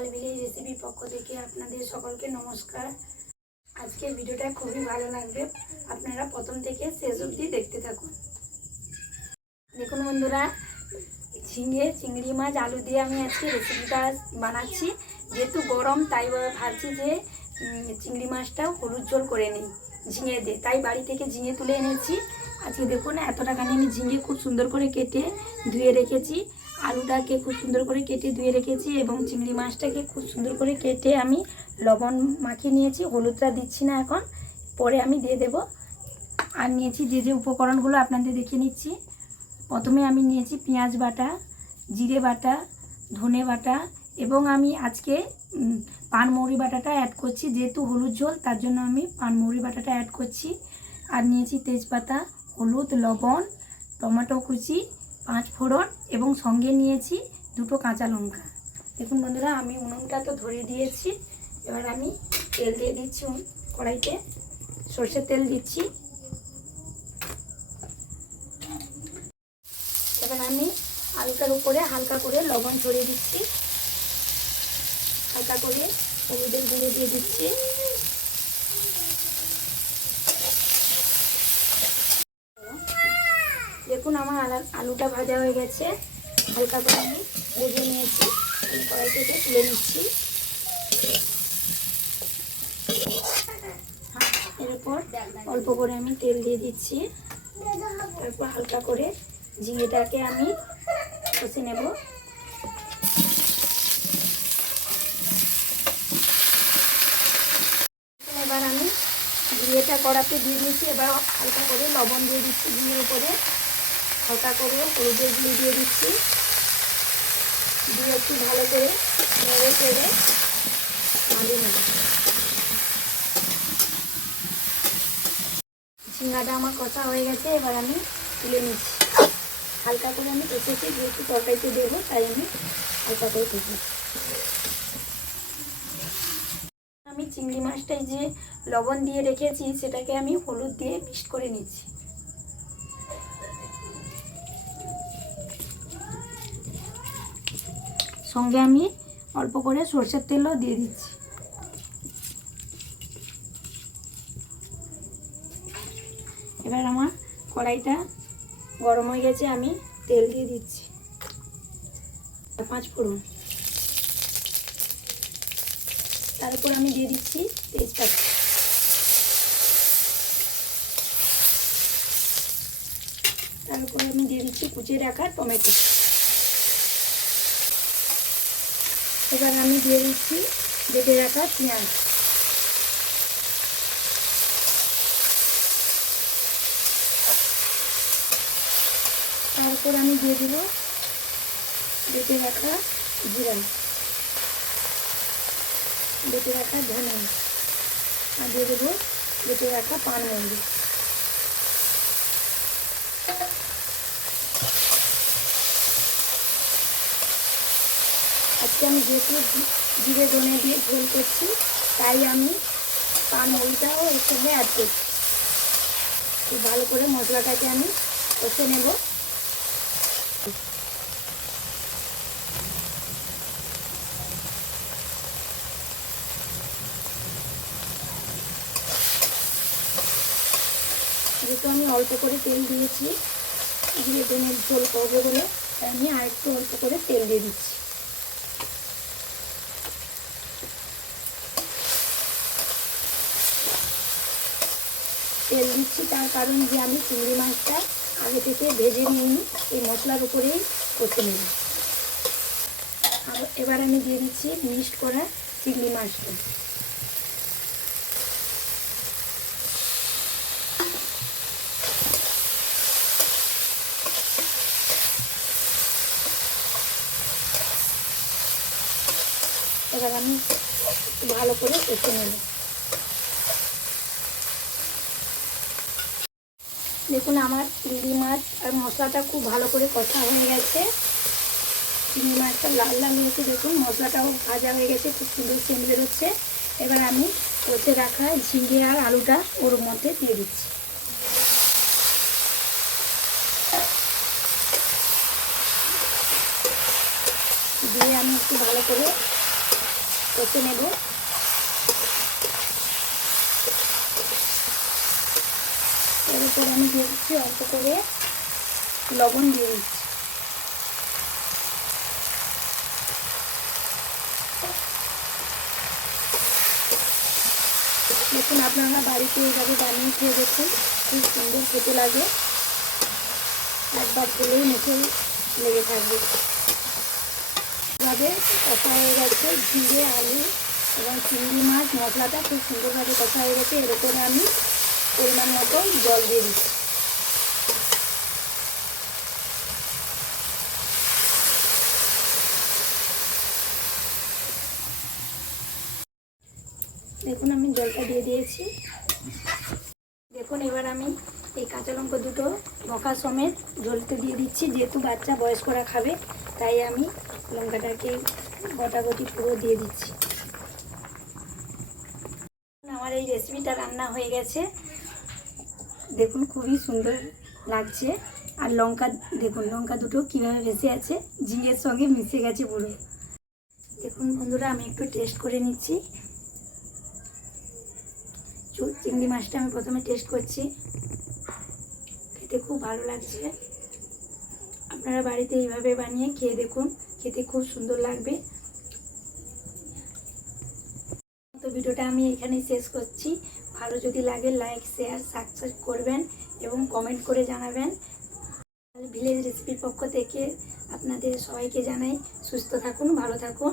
আলবিলি recipe পক্ষ থেকে আপনাদের সকলকে নমস্কার। আজকের ভিডিওটা খুবই ভালো লাগবে, আপনারা প্রথম থেকে শেষ অবধি দেখতে থাকুন। দেখুন বন্ধুরা, চিংড়ি মাছ আলু দিয়ে আমি আজকে রেসিপিটা বানাচ্ছি। যেহেতু গরম তাই ভাবছি যে চিংড়ি মাছটা হলুদ ঝোল করে নিই ঝিঙে দিয়ে, তাই বাড়ি থেকে ঝিঙে তুলে এনেছি। আজকে দেখুন এতটাখানি আমি ঝিঙে খুব সুন্দর করে কেটে ধুয়ে রেখেছি, আলুটাকে খুব সুন্দর করে কেটে ধুয়ে রেখেছি এবং চিংড়ি মাছটাকে খুব সুন্দর করে কেটে আমি লবণ মাখিয়ে নিয়েছি। হলুদটা দিচ্ছি না এখন, পরে আমি দিয়ে দেব। আর নিয়েছি যে উপকরণগুলো আপনাদের দেখে নিচ্ছি। প্রথমে আমি নিয়েছি পেঁয়াজ বাটা, জিরে বাটা, ধনে বাটা এবং আমি আজকে পানমৌরি বাটাটা অ্যাড করছি। যেহেতু হলুদ ঝোল তার জন্য আমি পানমৌরি বাটাটা অ্যাড করছি। আর নিয়েছি তেজপাতা, হলুদ, লবণ, টমেটো কুচি, 5 ফোড়ন এবং সঙ্গে নিয়েছি 2টো কাঁচা লঙ্কা। দেখুন বন্ধুরা, আমি উনুনটা তো ধরিয়ে দিয়েছি। এবার আমি তেল দিয়ে দিচ্ছি কড়াইতে, সর্ষের তেল দিচ্ছি। এবার আমি আলুটার উপরে হালকা করে লবণ ছড়িয়ে দিচ্ছি, হালকা করে হলুদের গুঁড়ো দিয়ে দিচ্ছি। দেখুন আমার আলুটা ভাজা হয়ে গেছে, হালকা করে আমি ভেজে নিয়েছি। কড়াই থেকে তুলে নিচ্ছি। এর উপর অল্প করে আমি তেল দিয়ে দিচ্ছি। তারপর হালকা করে ঝিঙেটাকে আমি কষে নেব। এবার আমি ঝিঙেটা কড়াতে দিয়ে দিয়েছি। এবার হালকা করে লবণ দিয়ে দিচ্ছি ঝিঙের উপরে, হালকা করে হলুদের গুঁড়ো দিয়ে দিচ্ছি, দিয়ে একটু ভালো করে নেড়ে চেড়ে নাড়িয়ে নেব। ঝিঙাটা আমার কষা হয়ে গেছে, এবার আমি তুলে নিচ্ছি। হালকা করে আমি কষেছি, যেহেতু তরকারিতে দেবো তাই আমি হালকা করে কষেছি। আমি চিংড়ি মাছটাই যে লবণ দিয়ে রেখেছি সেটাকে আমি হলুদ দিয়ে মিক্সড করে নিচ্ছি। সঙ্গে আমি অল্প করে সরষের তেলও দিয়ে দিচ্ছি। এবার আমার কড়াইটা গরম হয়ে গেছে, আমি তেল দিয়ে দিচ্ছি। 5 ফোড়ন, তারপর আমি দিয়ে দিচ্ছি তেজপাতা, তারপর আমি দিয়ে দিচ্ছি কুচিয়ে রাখা টমেটো। এবার আমি দিয়ে দিচ্ছি বেটে রাখা পেঁয়াজ, তারপর আমি দিয়ে দিব বেটে রাখা জিরা, বেটে রাখা ধনে, আর দিয়ে দেবো বেটে রাখা পানমৌরি। আজকে আমি যেহেতু জিরে ধনে দিয়ে ঝোল করছি তাই আমি পানমৌরিটাও এর সঙ্গে অ্যাড করছি। খুব ভালো করে মশলাটাকে আমি কষে নেব। যেহেতু আমি অল্প করে তেল দিয়েছি, জিরে ধনের ঝোল করবো বলে, তাই আমি আরেকটু অল্প করে তেল দিয়ে দিচ্ছি। তেল দিচ্ছি তার কারণ যে আমি চিংড়ি মাছটা আগে থেকে ভেজে নিইনি, এই মশলার উপরেই কষে নেব। এবার আমি দিয়ে দিচ্ছি মিক্সড করা চিংড়ি মাছটা। এবার আমি ভালো করে কষে নেব। দেখুন আমার চিংড়ি মাছ আর মশলাটা খুব ভালো করে কষা হয়ে গেছে। চিংড়ি মাছটা লাল লাল হয়েছে, দেখুন মশলাটাও ভাজা হয়ে গেছে, খুব সুন্দর সেন্ট বেরোচ্ছে। এবার আমি কষে রাখা ঝিঙে আর আলুটা ওর মধ্যে দিয়ে দিচ্ছি। দিয়ে আমি একটু ভালো করে কষে নেব। এরপর আমি দিয়ে দিচ্ছি অল্প করে লবণ দিয়ে দিচ্ছি। দেখুন আপনারা বাড়িতে এইভাবে বানিয়ে খেয়ে দেখুন, খুব সুন্দর খেতে লাগে, একবার খেলেই মুখে লেগে থাকবে। এভাবে কষা হয়ে গেছে, জিরে আলু এবং চিংড়ি মাছ মশলাটা খুব সুন্দরভাবে কষা হয়ে গেছে। এর উপরে আমি পরিমাণ মতো জল দিয়ে দিচ্ছি। দেখুন আমি জলটা দিয়ে দিয়েছি। দেখুন এবার আমি এই কাঁচা লঙ্কা দুটো বকা সমেত ঝোলতে দিয়ে দিচ্ছি। যেহেতু বাচ্চা বয়স্করা খাবে, তাই আমি লঙ্কাটাকে গোটাগটি পুরো দিয়ে দিচ্ছি। আমার এই রেসিপিটা রান্না হয়ে গেছে, দেখুন খুবই সুন্দর লাগছে। আর লঙ্কা দেখুন, লঙ্কা দুটো কীভাবে ভেসে আছে, ঝিঙের সঙ্গে মিশে গেছে পুরো। দেখুন বন্ধুরা, আমি একটু টেস্ট করে নিচ্ছি। চিংড়ি মাছটা আমি প্রথমে টেস্ট করছি, খেতে খুব ভালো লাগছে। আপনারা বাড়িতে এইভাবে বানিয়ে খেয়ে দেখুন, খেতে খুব সুন্দর লাগবে। তো ভিডিওটা আমি এখানেই শেষ করছি। ভালো যদি লাগে লাইক শেয়ার সাবস্ক্রাইব করবেন এবং কমেন্ট করে জানাবেন। ভিলেজ রেসিপির পক্ষ থেকে আপনাদের সবাইকে জানাই সুস্থ থাকুন, ভালো থাকুন।